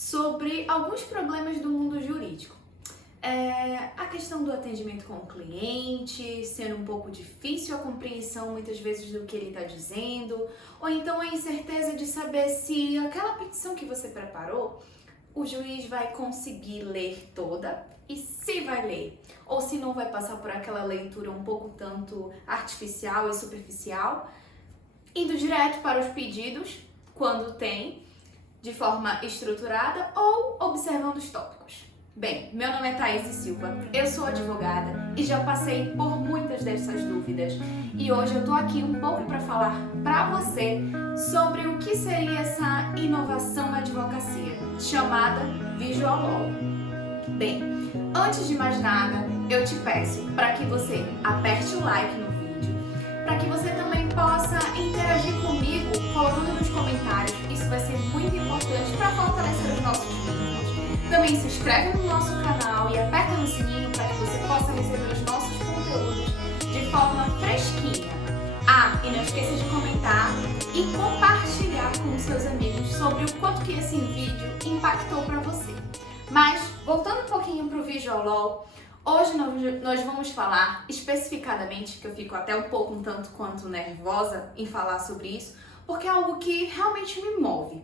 sobre alguns problemas do mundo jurídico. A questão do atendimento com o cliente, sendo um pouco difícil a compreensão muitas vezes do que ele está dizendo, ou então a incerteza de saber se aquela petição que você preparou, o juiz vai conseguir ler toda e se vai ler, ou se não vai passar por aquela leitura um pouco tanto artificial e superficial, indo direto para os pedidos, quando tem, de forma estruturada ou observando os tópicos. Bem, meu nome é Thaís Silva, eu sou advogada e já passei por muitas dessas dúvidas e hoje eu tô aqui um pouco para falar para você sobre o que seria essa inovação na advocacia, chamada Visual Law. Bem, antes de mais nada, eu te peço para que você aperte o like no vídeo, para que você também possa interagir comigo colocando nos comentários, isso vai ser muito importante para fortalecer os nossos vínculos. Também se inscreve no nosso canal e aperta no sininho para que você possa receber os nossos conteúdos de forma fresquinha. E não esqueça de comentar e compartilhar com os seus amigos sobre o quanto que esse vídeo impactou para você. Mas, voltando um pouquinho para o Visual Law, hoje nós vamos falar especificadamente, que eu fico até um pouco um tanto quanto nervosa em falar sobre isso, porque é algo que realmente me move.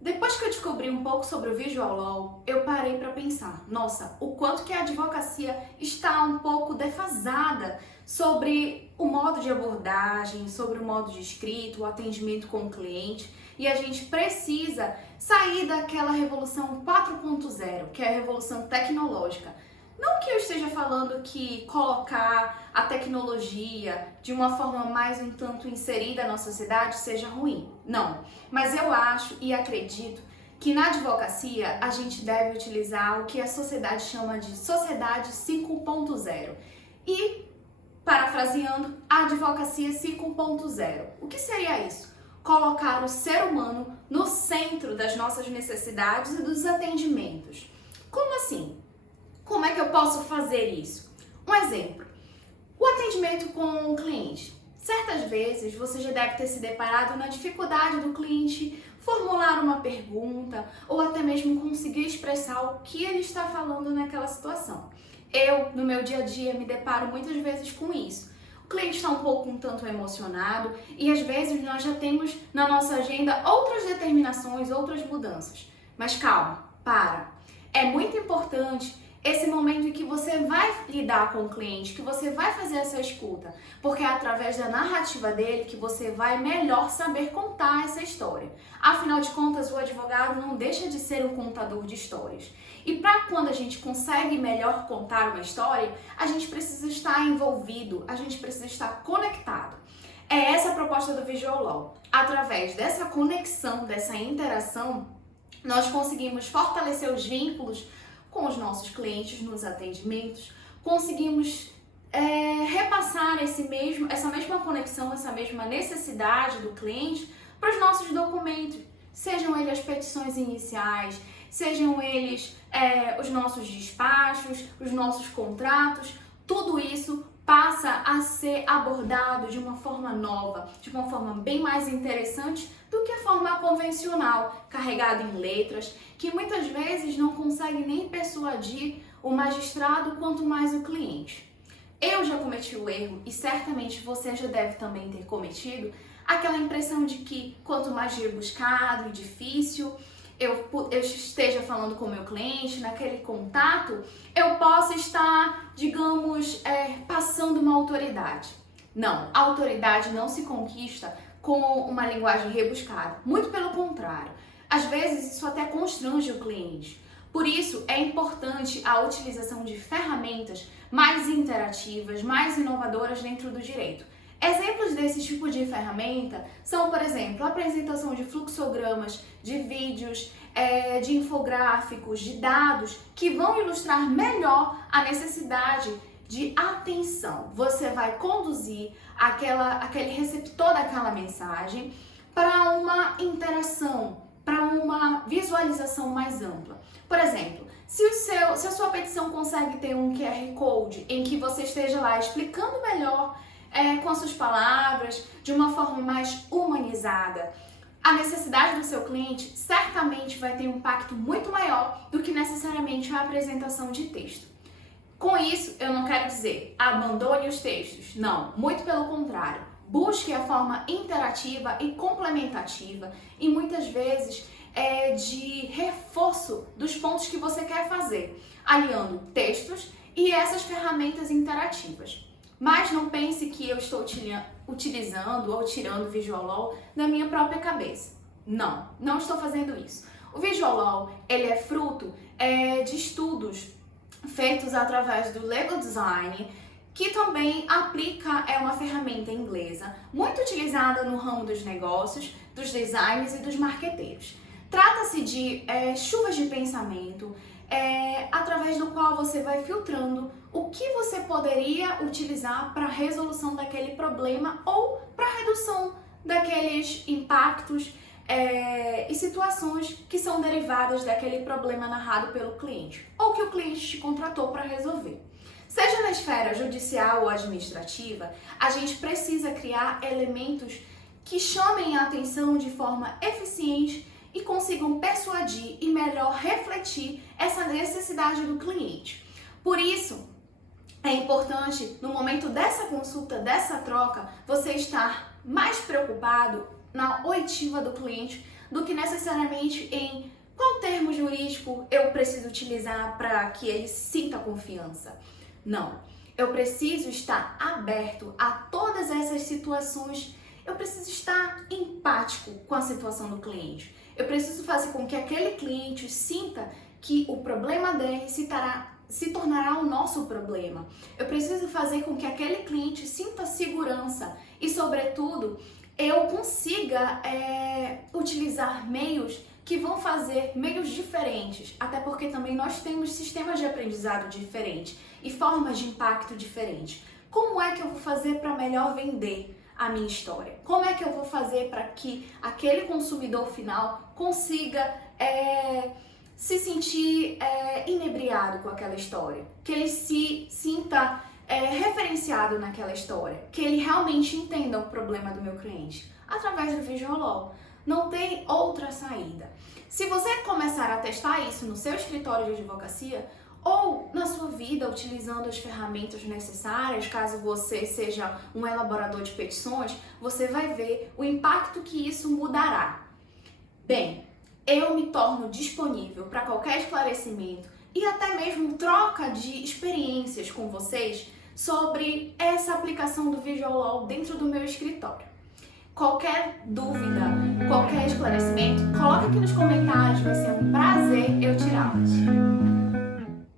Depois que eu descobri um pouco sobre o Visual Law, eu parei para pensar, nossa, o quanto que a advocacia está um pouco defasada sobre o modo de abordagem, sobre o modo de escrito, o atendimento com o cliente, e a gente precisa sair daquela revolução 4.0, que é a revolução tecnológica. Não que eu esteja falando que colocar a tecnologia de uma forma mais um tanto inserida na sociedade seja ruim. Não. Mas eu acho e acredito que na advocacia a gente deve utilizar o que a sociedade chama de sociedade 5.0. E, parafraseando, a advocacia 5.0. O que seria isso? Colocar o ser humano no centro das nossas necessidades e dos atendimentos. Como assim? Como é que eu posso fazer isso? Um exemplo, o atendimento com o cliente. Certas vezes você já deve ter se deparado na dificuldade do cliente formular uma pergunta ou até mesmo conseguir expressar o que ele está falando naquela situação. Eu, no meu dia a dia, me deparo muitas vezes com isso. O cliente está um pouco um tanto emocionado e às vezes nós já temos na nossa agenda outras determinações, outras mudanças. Mas calma, para. É muito importante esse momento em que você vai lidar com o cliente, que você vai fazer essa escuta, porque é através da narrativa dele que você vai melhor saber contar essa história. Afinal de contas, o advogado não deixa de ser um contador de histórias. E para quando a gente consegue melhor contar uma história, a gente precisa estar envolvido, a gente precisa estar conectado. É essa a proposta do Visual Law. Através dessa conexão, dessa interação, nós conseguimos fortalecer os vínculos com os nossos clientes nos atendimentos, conseguimos repassar essa mesma conexão, essa mesma necessidade do cliente para os nossos documentos, sejam eles as petições iniciais, sejam eles os nossos despachos, os nossos contratos, tudo isso passa a ser abordado de uma forma nova, de uma forma bem mais interessante do que a forma convencional, carregada em letras, que muitas vezes não consegue nem persuadir o magistrado, quanto mais o cliente. Eu já cometi o erro, e certamente você já deve também ter cometido, aquela impressão de que quanto mais rebuscado e difícil eu esteja falando com o meu cliente, naquele contato, eu possa estar, digamos, passando uma autoridade. Não, a autoridade não se conquista com uma linguagem rebuscada. Muito pelo contrário. Às vezes isso até constrange o cliente. Por isso é importante a utilização de ferramentas mais interativas, mais inovadoras dentro do direito. Exemplos desse tipo de ferramenta são, por exemplo, a apresentação de fluxogramas, de vídeos, de infográficos, de dados que vão ilustrar melhor a necessidade de atenção. Você vai conduzir aquele receptor daquela mensagem para uma interação, para uma visualização mais ampla. Por exemplo, se a sua petição consegue ter um QR Code em que você esteja lá explicando melhor com as suas palavras, de uma forma mais humanizada, a necessidade do seu cliente certamente vai ter um impacto muito maior do que necessariamente a apresentação de texto. Com isso, eu não quero dizer abandone os textos, não, muito pelo contrário. Busque a forma interativa e complementativa e muitas vezes de reforço dos pontos que você quer fazer, aliando textos e essas ferramentas interativas. Mas não pense que eu estou utilizando ou tirando o Visualol da minha própria cabeça. Não, não estou fazendo isso. O Visualol, ele é fruto de estudos feitos através do Lego Design, que também aplica uma ferramenta inglesa muito utilizada no ramo dos negócios, dos designers e dos marqueteiros. Trata-se de chuvas de pensamento, através do qual você vai filtrando o que você poderia utilizar para a resolução daquele problema ou para a redução daqueles impactos e situações que são derivadas daquele problema narrado pelo cliente ou que o cliente te contratou para resolver. Seja na esfera judicial ou administrativa, a gente precisa criar elementos que chamem a atenção de forma eficiente e consigam persuadir e melhor refletir essa necessidade do cliente. Por isso, é importante, no momento dessa consulta, dessa troca, você estar mais preocupado na oitiva do cliente do que necessariamente em qual termo jurídico eu preciso utilizar para que ele sinta confiança. Não, eu preciso estar aberto a todas essas situações, eu preciso estar empático com a situação do cliente. Eu preciso fazer com que aquele cliente sinta que o problema dele se tornará o nosso problema. Eu preciso fazer com que aquele cliente sinta segurança e, sobretudo, eu consiga utilizar meios que vão fazer meios diferentes, até porque também nós temos sistemas de aprendizado diferentes e formas de impacto diferentes. Como é que eu vou fazer para melhor vender a minha história? Como é que eu vou fazer para que aquele consumidor final consiga se sentir inebriado com aquela história? Que ele se sinta referenciado naquela história? Que ele realmente entenda o problema do meu cliente? Através do Visualol. Não tem outra saída. Se você começar a testar isso no seu escritório de advocacia ou na sua vida utilizando as ferramentas necessárias, caso você seja um elaborador de petições, você vai ver o impacto que isso mudará. Bem, eu me torno disponível para qualquer esclarecimento e até mesmo troca de experiências com vocês sobre essa aplicação do Visualol dentro do meu escritório. Qualquer dúvida, qualquer esclarecimento, coloca aqui nos comentários, vai ser um prazer